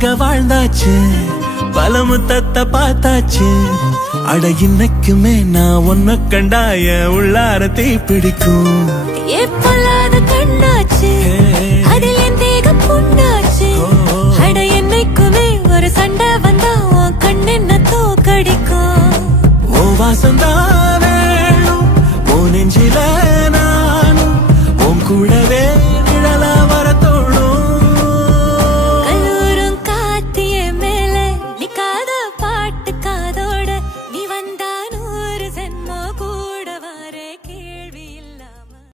உனக்காக வாழ்ந்தாச்சு, பல முத்தத்தை பார்த்தாச்சு. அட இன்னைக்குமே நான் உன்னை கண்டாய உள்ளார தீ பிடிக்கும். எப்பொல்லாத கண்ணாச்சு, அதில் என் தேகம் புண்ணாச்சு. அட என்னைக்குமே ஒரு சண்டை வந்தா உன் கண் என்ன தோக்கடிக்கும். ஓ வாசந்தானே உன் நெஞ்சில நானும் உன் கூட